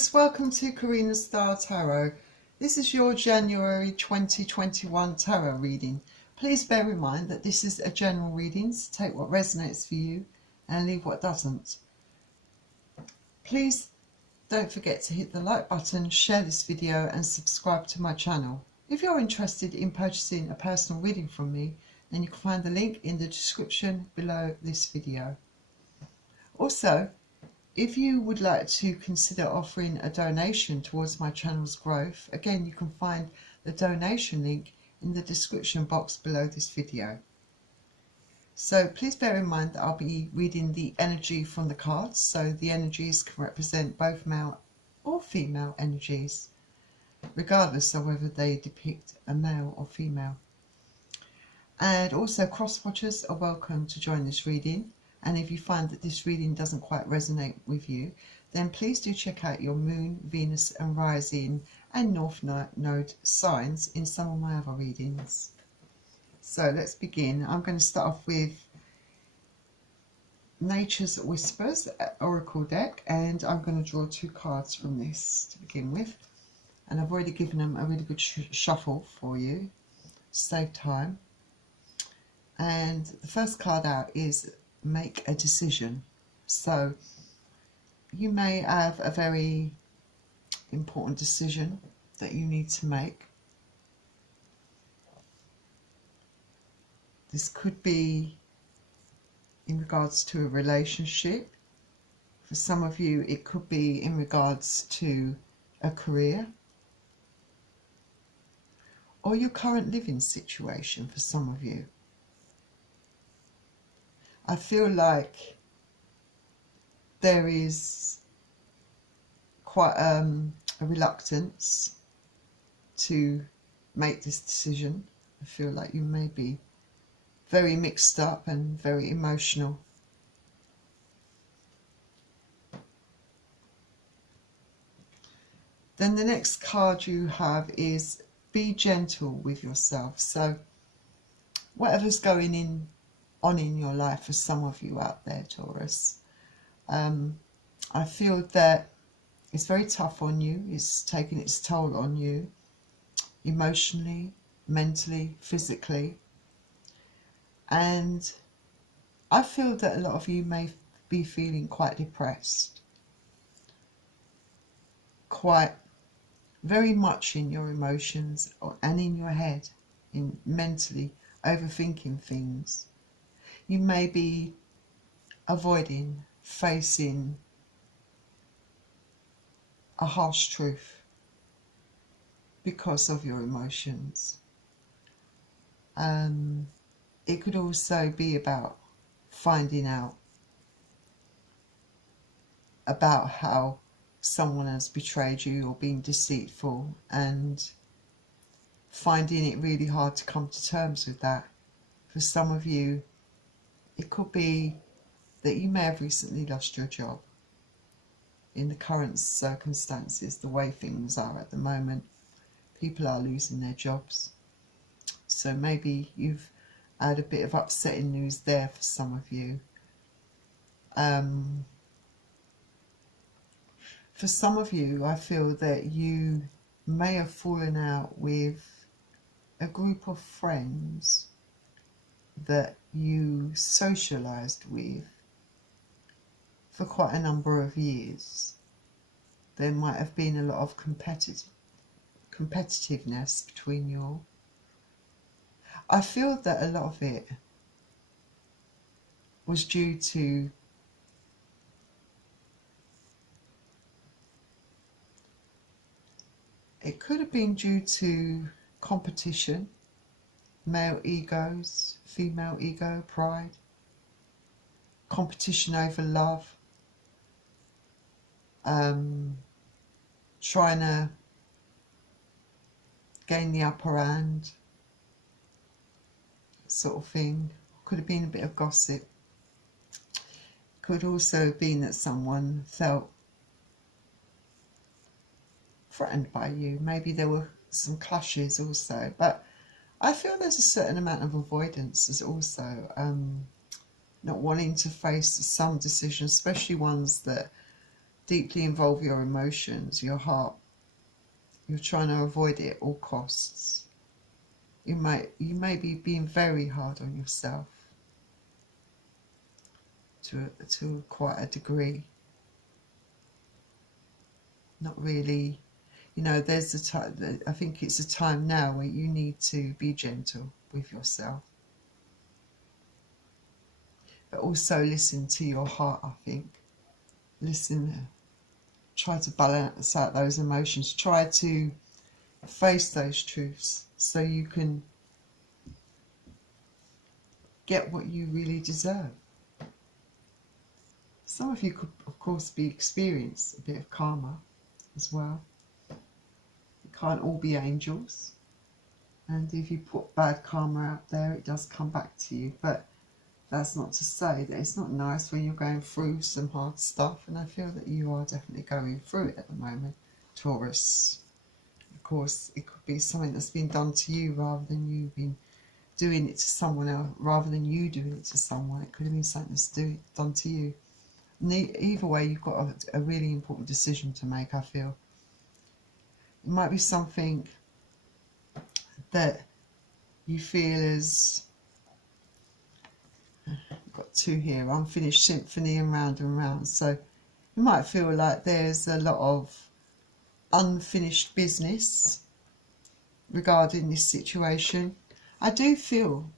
Taurus, welcome to Karina Star Tarot. This is your January 2021 tarot reading. Please bear in mind that this is a general reading, so take what resonates for you and leave what doesn't. Please don't forget to hit the like button, share this video and subscribe to my channel. If you're interested in purchasing a personal reading from me, then you can find the link in the description below this video. Also, if you would like to consider offering a donation towards my channel's growth, again you can find the donation link in the description box below this video. So please bear in mind that I'll be reading the energy from the cards, so the energies can represent both male or female energies, regardless of whether they depict a male or female. And also cross-watchers are welcome to join this reading. And if you find that this reading doesn't quite resonate with you, then please do check out your Moon, Venus and Rising and North Node signs in some of my other readings. So let's begin. I'm going to start off with Nature's Whispers Oracle deck, and I'm going to draw two cards from this to begin with. And I've already given them a really good shuffle for you to save time. And the first card out is Make a Decision. So you may have a very important decision that you need to make. This could be in regards to a relationship. For some of you it could be in regards to a career or your current living situation for some of you. I feel like there is quite a reluctance to make this decision. I feel like you may be very mixed up and very emotional. Then the next card you have is Be Gentle with Yourself. So whatever's going on in your life for some of you out there, Taurus, I feel that it's very tough on you. It's taking its toll on you emotionally, mentally, physically. And I feel that a lot of you may be feeling quite depressed, quite very much in your emotions and in your head, in mentally overthinking things. You may be avoiding facing a harsh truth because of your emotions. It could also be about finding out about how someone has betrayed you or been deceitful and finding it really hard to come to terms with that. For some of you, it could be that you may have recently lost your job. In the current circumstances, the way things are at the moment, people are losing their jobs. So maybe you've had a bit of upsetting news there for some of you. For some of you, I feel that you may have fallen out with a group of friends that you socialized with for quite a number of years. There might have been a lot of competitiveness between you all. I feel that a lot of it was due to it could have been due to competition, male egos, female ego, pride, competition over love, trying to gain the upper hand, sort of thing. Could have been a bit of gossip. Could also have been that someone felt threatened by you. Maybe there were some clashes also, but I feel there's a certain amount of avoidance as also not wanting to face some decisions, especially ones that deeply involve your emotions, your heart. You're trying to avoid it at all costs. You may be being very hard on yourself to quite a degree. Not really, you know, there's a time, I think it's a time now where you need to be gentle with yourself. But also listen to your heart, I think. Listen, try to balance out those emotions. Try to face those truths so you can get what you really deserve. Some of you could, of course, experience a bit of karma as well. It can't all be angels. And if you put bad karma out there, it does come back to you. But that's not to say that it's not nice when you're going through some hard stuff. And I feel that you are definitely going through it at the moment, Taurus. Of course, it could be something that's been done to you rather than you being doing it to someone else, rather than you doing it to someone. It could have been something that's done to you. And either way, you've got a really important decision to make, I feel. It might be something that you feel is, I've got two here, unfinished symphony and round. So you might feel like there's a lot of unfinished business regarding this situation. I do feel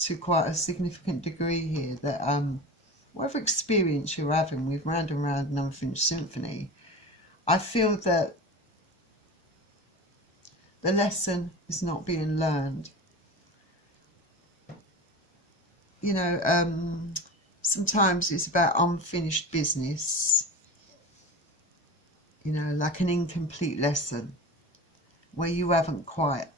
to quite a significant degree here that whatever experience you're having with round and unfinished symphony, I feel that the lesson is not being learned. You know, sometimes it's about unfinished business, you know, like an incomplete lesson where you haven't quite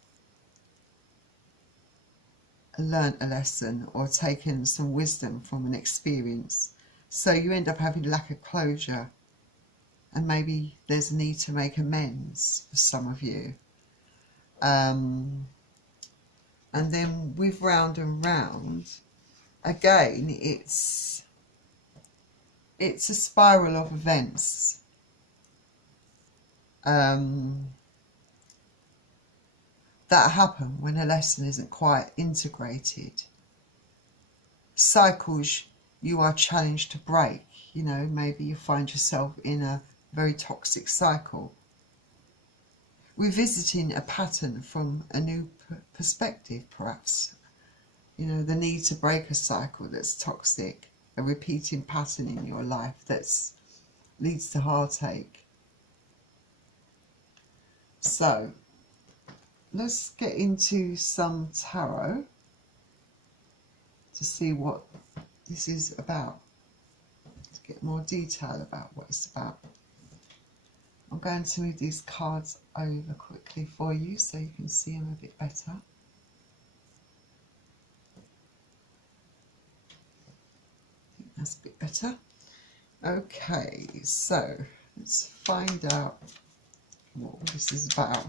learnt a lesson or taken some wisdom from an experience. So you end up having lack of closure, and maybe there's a need to make amends for some of you. And then with round and round, again, it's a spiral of events. That happen when a lesson isn't quite integrated. Cycles you are challenged to break. You know, maybe you find yourself in a very toxic cycle. Revisiting a pattern from a new perspective, perhaps. You know, the need to break a cycle that's toxic, a repeating pattern in your life that leads to heartache. So, let's get into some tarot to see what this is about, to get more detail about what it's about. I'm going to move these cards over quickly for you so you can see them a bit better. I think that's a bit better. Okay, so let's find out what this is about.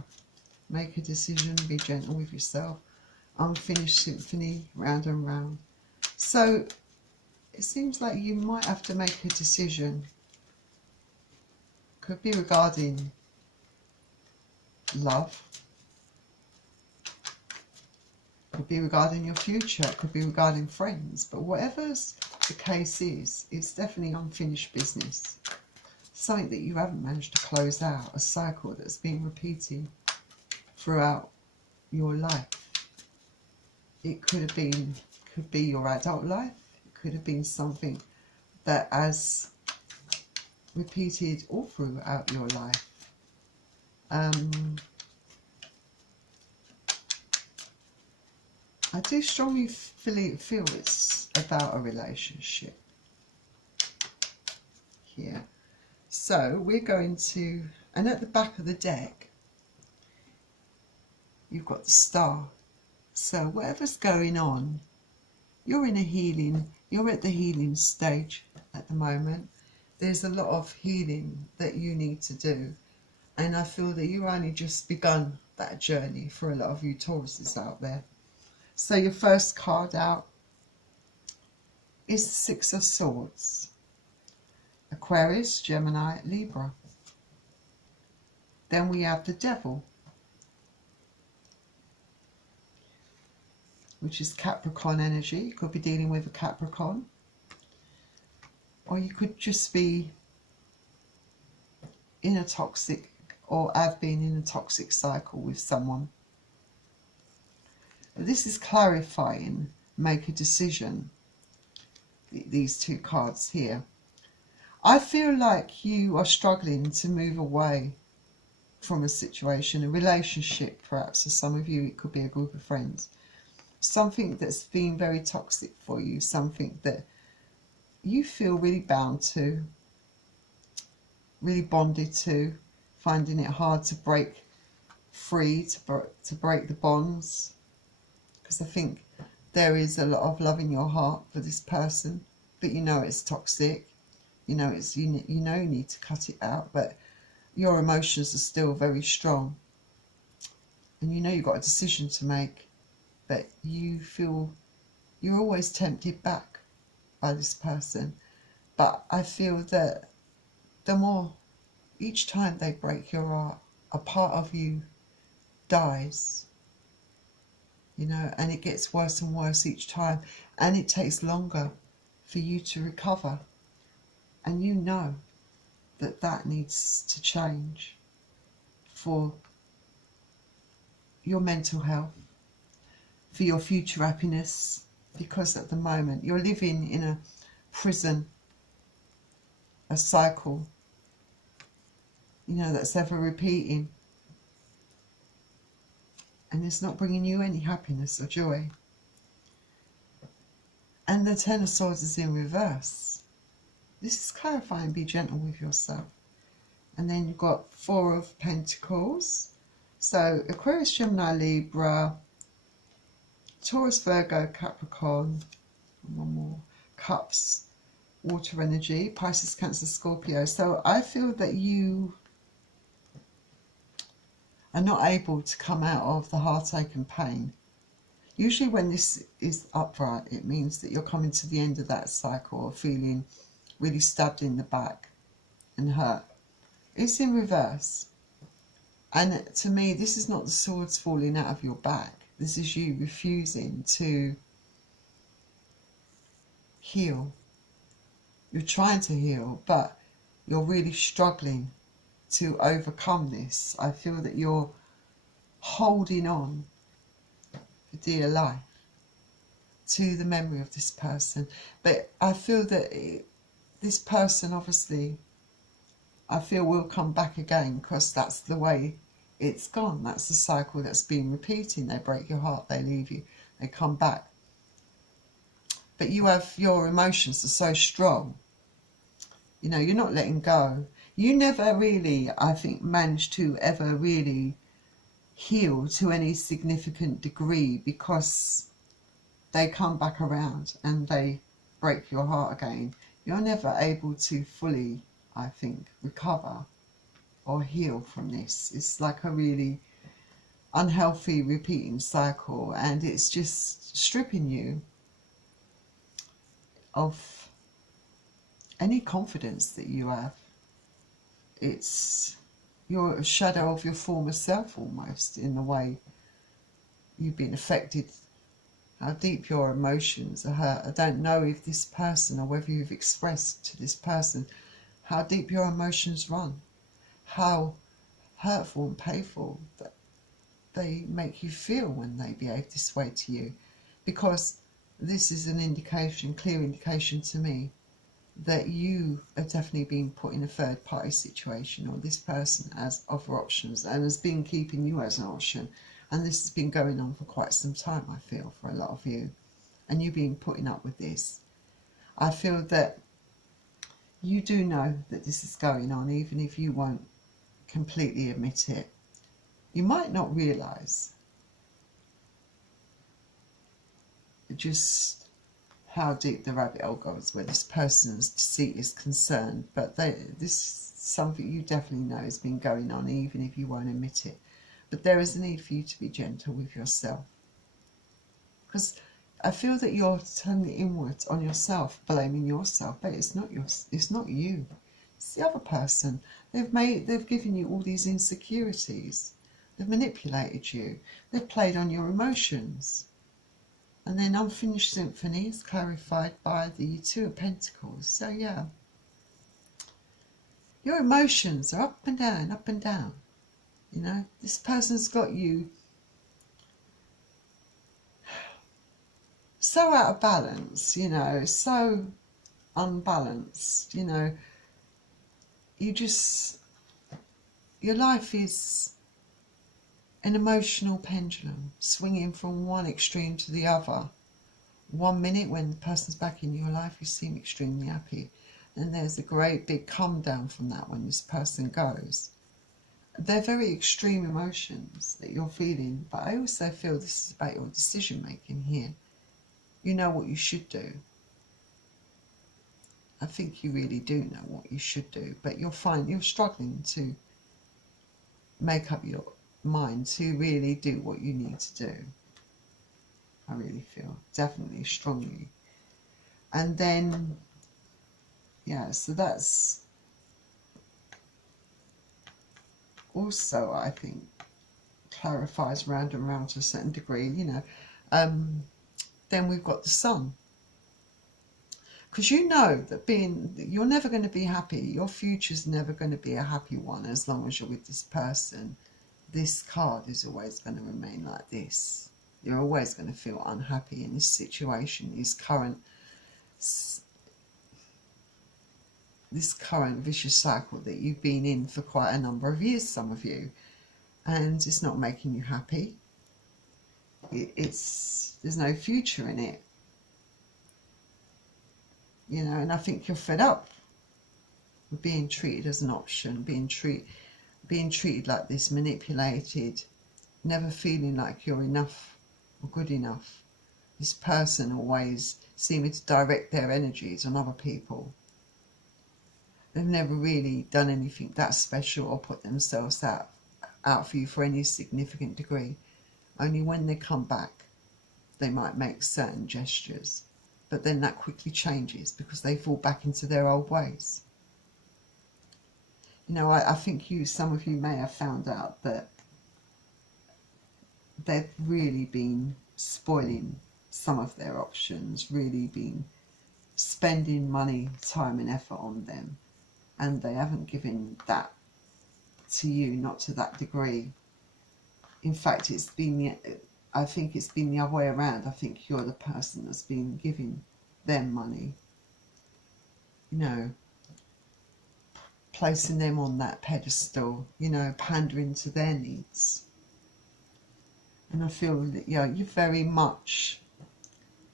Make a decision, be gentle with yourself. Unfinished symphony, round and round. So it seems like you might have to make a decision. Could be regarding love. Could be regarding your future. It could be regarding friends. But whatever's the case is, it's definitely unfinished business. Something that you haven't managed to close out. A cycle that's been repeating throughout your life. It could be your adult life. It could have been something that has repeated all throughout your life. I do strongly feel it's about a relationship here. So we're going to, and at the back of the deck, you've got the Star. So whatever's going on, you're in a healing, you're at the healing stage at the moment. There's a lot of healing that you need to do. And I feel that you've only just begun that journey for a lot of you Tauruses out there. So your first card out is the Six of Swords. A Aquarius, Gemini, Libra. Then we have the Devil, which is Capricorn energy. You could be dealing with a Capricorn. Or you could just be in a toxic, or have been in a toxic cycle with someone. This is clarifying, make a decision. These two cards here. I feel like you are struggling to move away from a situation, a relationship perhaps. For some of you, it could be a group of friends. Something that's been very toxic for you, something that you feel really bound to, really bonded to, finding it hard to break free, to break the bonds. Because I think there is a lot of love in your heart for this person, but you know it's toxic. You know it's you know you need to cut it out, but your emotions are still very strong, and you know you've got a decision to make, but you feel you're always tempted back by this person. But I feel that the more, each time they break your heart, a part of you dies, you know, and it gets worse and worse each time, and it takes longer for you to recover. And you know that that needs to change for your mental health, for your future happiness, because at the moment you're living in a prison, a cycle, you know, that's ever repeating, and it's not bringing you any happiness or joy. And the Ten of Swords is in reverse. This is clarifying, be gentle with yourself. And then you've got Four of Pentacles. So Aquarius, Gemini, Libra, Taurus, Virgo, Capricorn, one more, Cups, water energy, Pisces, Cancer, Scorpio. So I feel that you are not able to come out of the heartache and pain. Usually when this is upright, it means that you're coming to the end of that cycle of feeling really stabbed in the back and hurt. It's in reverse. And to me, this is not the swords falling out of your back. This is you refusing to heal. You're trying to heal, but you're really struggling to overcome this. I feel that you're holding on for dear life to the memory of this person. But I feel that this person, obviously, I feel will come back again, because that's the way it's gone. That's the cycle that's been repeating. They break your heart, they leave you, they come back. But you have, your emotions are so strong. You know, you're not letting go. You never really, I think, managed to ever really heal to any significant degree, because they come back around and they break your heart again. You're never able to fully, I think, recover or heal from this. It's like a really unhealthy repeating cycle, and it's just stripping you of any confidence that you have. You're a shadow of your former self almost, in the way you've been affected, how deep your emotions are hurt. I don't know if this person, or whether you've expressed to this person how deep your emotions run, how hurtful and painful that they make you feel when they behave this way to you. Because this is an indication, clear indication to me, that you have definitely been put in a third party situation, or this person has other options and has been keeping you as an option. And this has been going on for quite some time, I feel, for a lot of you. And you've been putting up with this. I feel that you do know that this is going on, even if you won't completely admit it. You might not realise just how deep the rabbit hole goes where this person's deceit is concerned. But this is something you definitely know has been going on, even if you won't admit it. But there is a need for you to be gentle with yourself, because I feel that you're turning inwards on yourself, blaming yourself, but it's not you. It's the other person. They've given you all these insecurities. They've manipulated you. They've played on your emotions. And then unfinished symphony is clarified by the Two of Pentacles. So yeah, your emotions are up and down, up and down. You know, this person's got you so out of balance, you know, so unbalanced, you know. Your life is an emotional pendulum swinging from one extreme to the other. 1 minute when the person's back in your life, you seem extremely happy. And there's a great big come down from that when this person goes. They're very extreme emotions that you're feeling, but I also feel this is about your decision making here. You know what you should do. I think you really do know what you should do, but you're struggling to make up your mind to really do what you need to do. I really feel, definitely, strongly. And then, yeah, so that's also, I think, clarifies round and round to a certain degree, you know. Then we've got the Sun. Because you know that you're never going to be happy. Your future's never going to be a happy one as long as you're with this person. This card is always going to remain like this. You're always going to feel unhappy in this situation, this current vicious cycle that you've been in for quite a number of years, some of you. And it's not making you happy. There's no future in it. You know, and I think you're fed up with being treated as an option, being treated like this, manipulated, never feeling like you're enough or good enough. This person always seeming to direct their energies on other people. They've never really done anything that special or put themselves out for you for any significant degree. Only when they come back, they might make certain gestures. But then that quickly changes because they fall back into their old ways. You know, I think some of you may have found out that they've really been spoiling some of their options, really been spending money, time and effort on them. And they haven't given that to you, not to that degree. In fact, I think it's been the other way around. I think you're the person that's been giving them money. You know, placing them on that pedestal, you know, pandering to their needs. And I feel that, you know, you're very much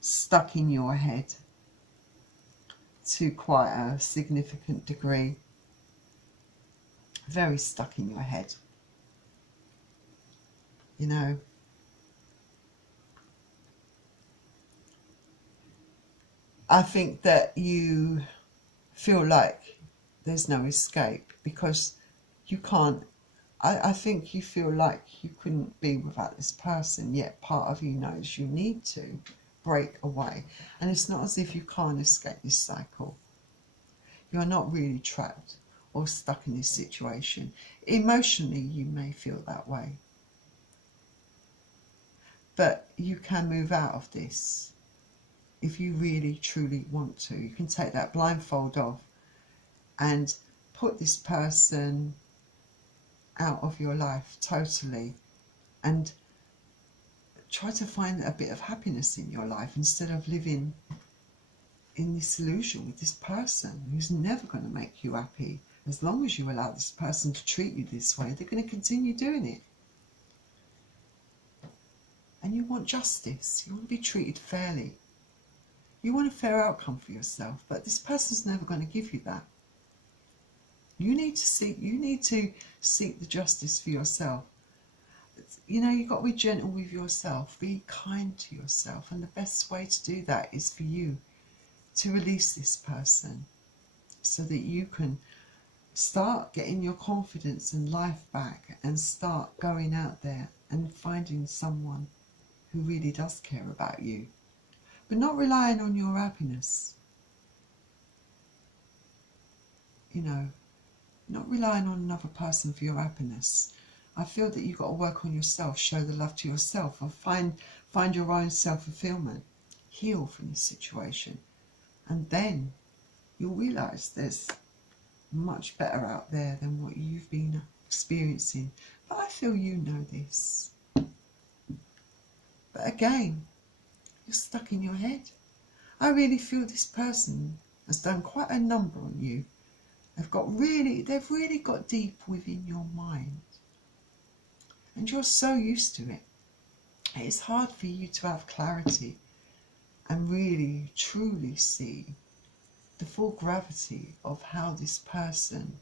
stuck in your head to quite a significant degree. Very stuck in your head. You know. I think that you feel like there's no escape because you can't. I think you feel like you couldn't be without this person, yet part of you knows you need to break away. And it's not as if you can't escape this cycle. You're not really trapped or stuck in this situation. Emotionally, you may feel that way. But you can move out of this if you really, truly want to. You can take that blindfold off and put this person out of your life totally and try to find a bit of happiness in your life instead of living in this illusion with this person who's never going to make you happy. As long as you allow this person to treat you this way, they're going to continue doing it. And you want justice. You want to be treated fairly. You want a fair outcome for yourself, but this person's never going to give you that. You need to seek the justice for yourself. You know, you've got to be gentle with yourself, be kind to yourself, and the best way to do that is for you to release this person so that you can start getting your confidence and life back and start going out there and finding someone who really does care about you, but not relying on your happiness. You know, not relying on another person for your happiness. I feel that you've got to work on yourself, show the love to yourself, and find your own self-fulfillment. Heal from this situation. And then you'll realise there's much better out there than what you've been experiencing. But I feel you know this. But again, you're stuck in your head. I really feel this person has done quite a number on you. They've really got deep within your mind. And you're so used to it. It's hard for you to have clarity and really, truly see the full gravity of how this person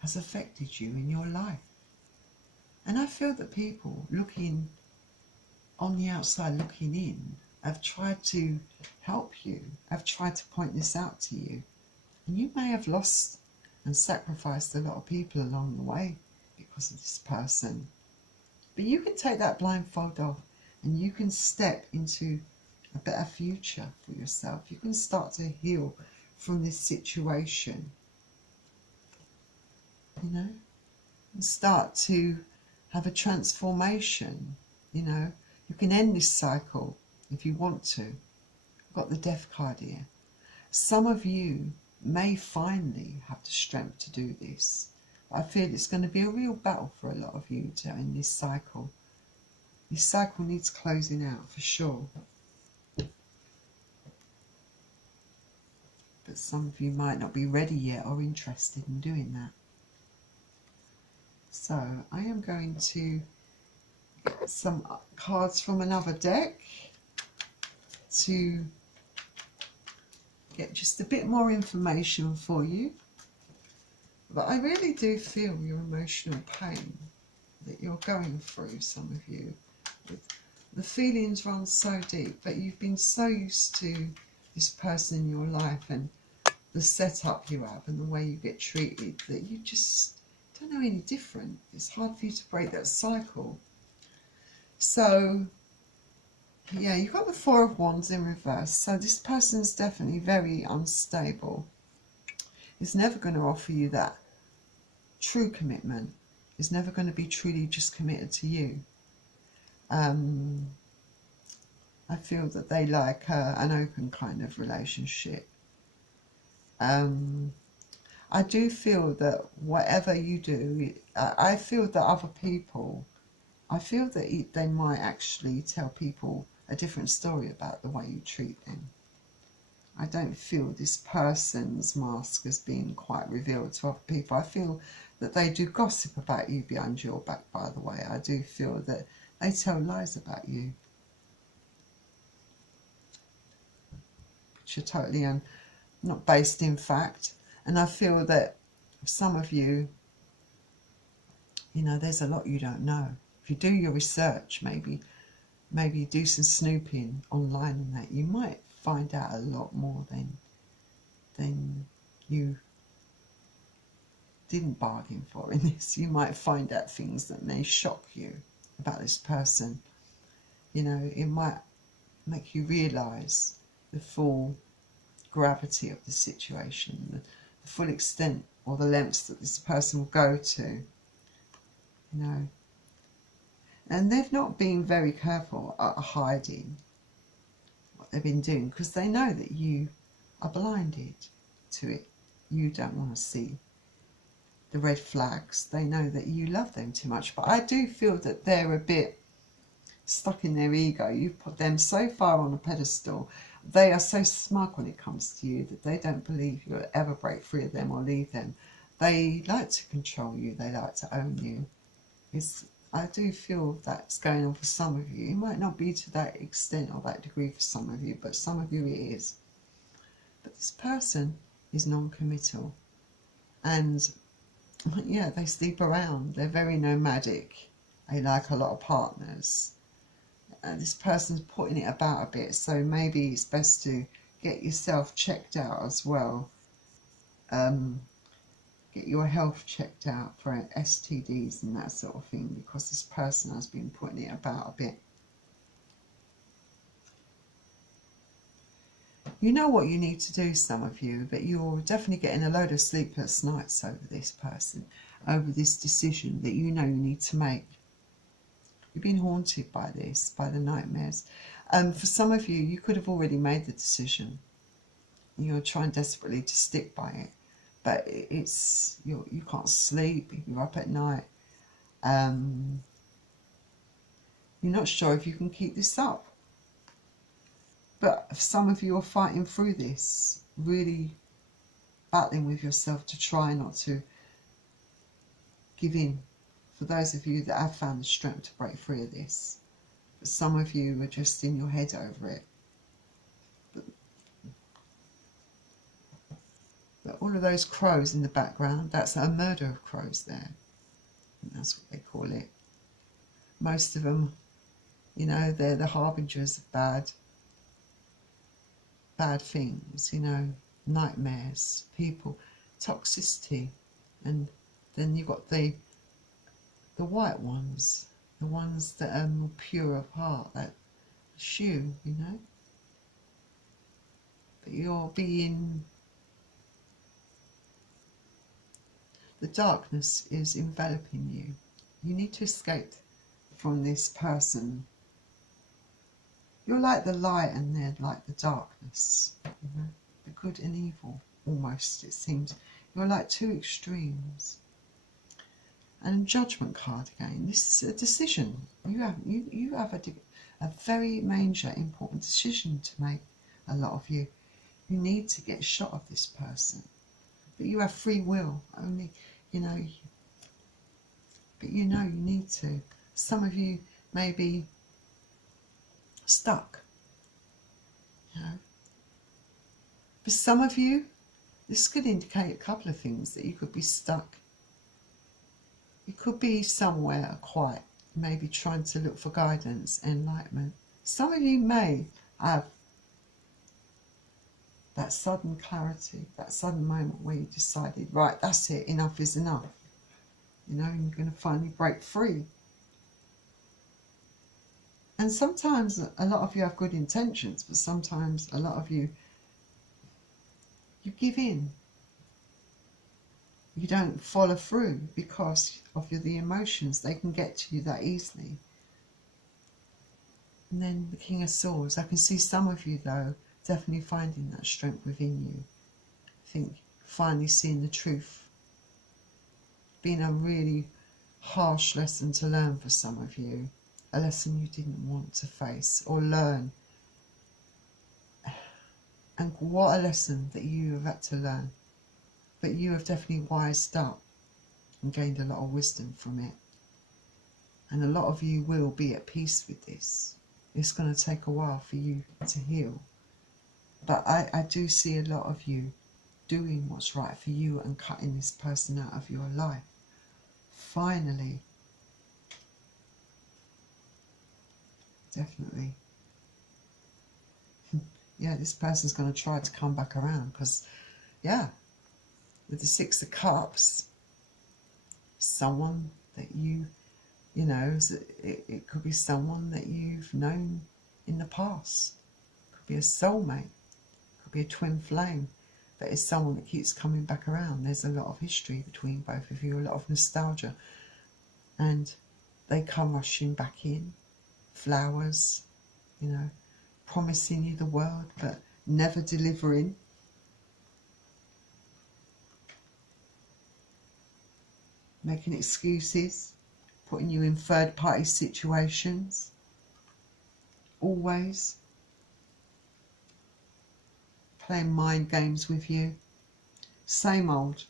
has affected you in your life. And I feel that people looking on the outside, looking in, have tried to help you, have tried to point this out to you. And you may have lost and sacrificed a lot of people along the way because of this person. But you can take that blindfold off and you can step into a better future for yourself. You can start to heal from this situation, you know, and start to have a transformation, you know. You can end this cycle if you want to. I've got the Death card here. Some of you may finally have the strength to do this. I feel it's going to be a real battle for a lot of you to end this cycle. This cycle needs closing out for sure. But some of you might not be ready yet or interested in doing that. So I am going to get some cards from another deck to get just a bit more information for you. But I really do feel your emotional pain that you're going through, some of you. The feelings run so deep, but you've been so used to this person in your life and the setup you have and the way you get treated that you just don't know any different. It's hard for you to break that cycle. So, yeah, you've got the Four of Wands in reverse. So this person's definitely very unstable. It's never going to offer you that true commitment. It's never going to be truly just committed to you. I feel that they like an open kind of relationship. I do feel that whatever you do, I feel that other people, I feel that they might actually tell people a different story about the way you treat them. I don't feel this person's mask has been quite revealed to other people. I feel that they do gossip about you behind your back, by the way. I do feel that they tell lies about you, which are totally not based in fact. And I feel that some of you, you know, there's a lot you don't know. If you do your research, maybe do some snooping online and that, you might find out a lot more than you didn't bargain for in this. You might find out things that may shock you about this person. You know, it might make you realise the full gravity of the situation, the full extent or the lengths that this person will go to, you know. And they've not been very careful at hiding what they've been doing because they know that you are blinded to it. You don't want to see the red flags. They know that you love them too much. But I do feel that they're a bit stuck in their ego. You've put them so far on a pedestal. They are so smug when it comes to you that they don't believe you'll ever break free of them or leave them. They like to control you. They like to own you. I do feel that's going on for some of you. It might not be to that extent or that degree for some of you, but some of you it is. But this person is non-committal. And yeah, they sleep around. They're very nomadic. They like a lot of partners. And this person's putting it about a bit, so maybe it's best to get yourself checked out as well. Get your health checked out for STDs and that sort of thing, because this person has been putting it about a bit. You know what you need to do, some of you, but you're definitely getting a load of sleepless nights over this person, over this decision that you know you need to make. You've been haunted by this, by the nightmares. For some of you, you could have already made the decision. You're trying desperately to stick by it, but you can't sleep. You're up at night. You're not sure if you can keep this up. But some of you are fighting through this, really battling with yourself to try not to give in. For those of you that have found the strength to break free of this. But some of you are just in your head over it. But all of those crows in the background, that's a murder of crows there. And that's what they call it. Most of them, you know, they're the harbingers of bad things, you know, nightmares, people, toxicity. And then you've got the white ones, the ones that are pure of heart, that shoe, you know. But you're being, the darkness is enveloping you. You need to escape from this person. You're like the light and they're like the darkness, you know, the good and evil, almost, it seems. You're like two extremes. And Judgment card again. This is a decision. You have a very major, important decision to make. A lot of you need to get shot of this person, but you have free will. Only, you know. But you know you need to. Some of you may be stuck. You know. For some of you, this could indicate a couple of things, that you could be stuck. You could be somewhere quiet, maybe trying to look for guidance, enlightenment. Some of you may have that sudden clarity, that sudden moment where you decided, right, that's it, enough is enough. You know, and you're going to finally break free. And sometimes a lot of you have good intentions, but sometimes a lot of you give in. You don't follow through because of the emotions. They can get to you that easily. And then the King of Swords. I can see some of you, though, definitely finding that strength within you. I think finally seeing the truth. Been a really harsh lesson to learn for some of you. A lesson you didn't want to face or learn. And what a lesson that you have had to learn. But you have definitely wised up and gained a lot of wisdom from it. And a lot of you will be at peace with this. It's going to take a while for you to heal. But I do see a lot of you doing what's right for you and cutting this person out of your life. Finally. Definitely. Yeah, this person's going to try to come back around because, yeah, with the Six of Cups, someone that you know, it could be someone that you've known in the past. It could be a soulmate. It could be a twin flame. But it's someone that keeps coming back around. There's a lot of history between both of you, a lot of nostalgia. And they come rushing back in. Flowers, you know, promising you the world, but never delivering. Making excuses, putting you in third-party situations, always playing mind games with you. Same old,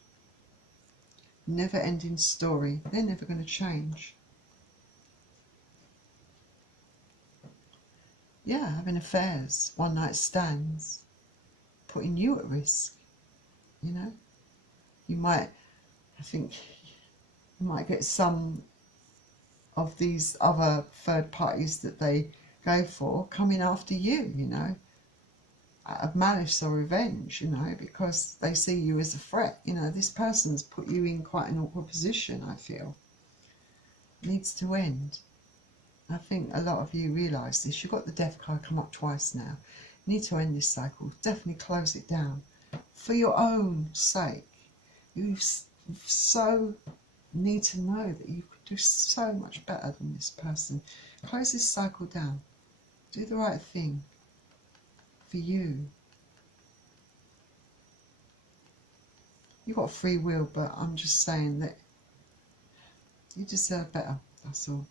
never-ending story. They're never going to change. Yeah, having affairs, one-night stands, putting you at risk, you know. You might, I think, you might get some of these other third parties that they go for coming after you, you know, out of malice or revenge, you know, because they see you as a threat. You know, this person's put you in quite an awkward position, I feel. It needs to end. I think a lot of you realise this. You've got the Death card come up twice now. You need to end this cycle. Definitely close it down for your own sake. You so need to know that you could do so much better than this person. Close this cycle down. Do the right thing for you. You've got free will, but I'm just saying that you deserve better. That's all.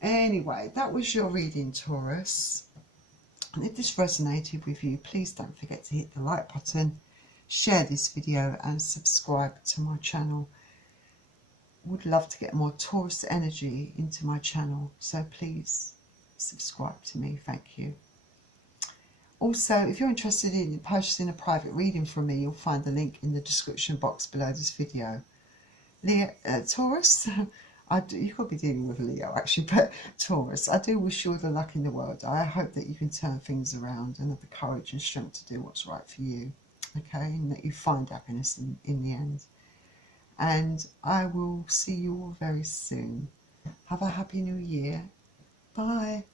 Anyway, that was your reading, Taurus. And if this resonated with you, please don't forget to hit the like button, share this video and subscribe to my channel. Would love to get more Taurus energy into my channel, so please subscribe to me. Thank you. Also, if you're interested in purchasing a private reading from me, you'll find the link in the description box below this video. Taurus, you could be dealing with Leo actually, but Taurus, I do wish you all the luck in the world. I hope that you can turn things around and have the courage and strength to do what's right for you, okay, and that you find happiness in the end. And I will see you all very soon. Have a happy new year. Bye.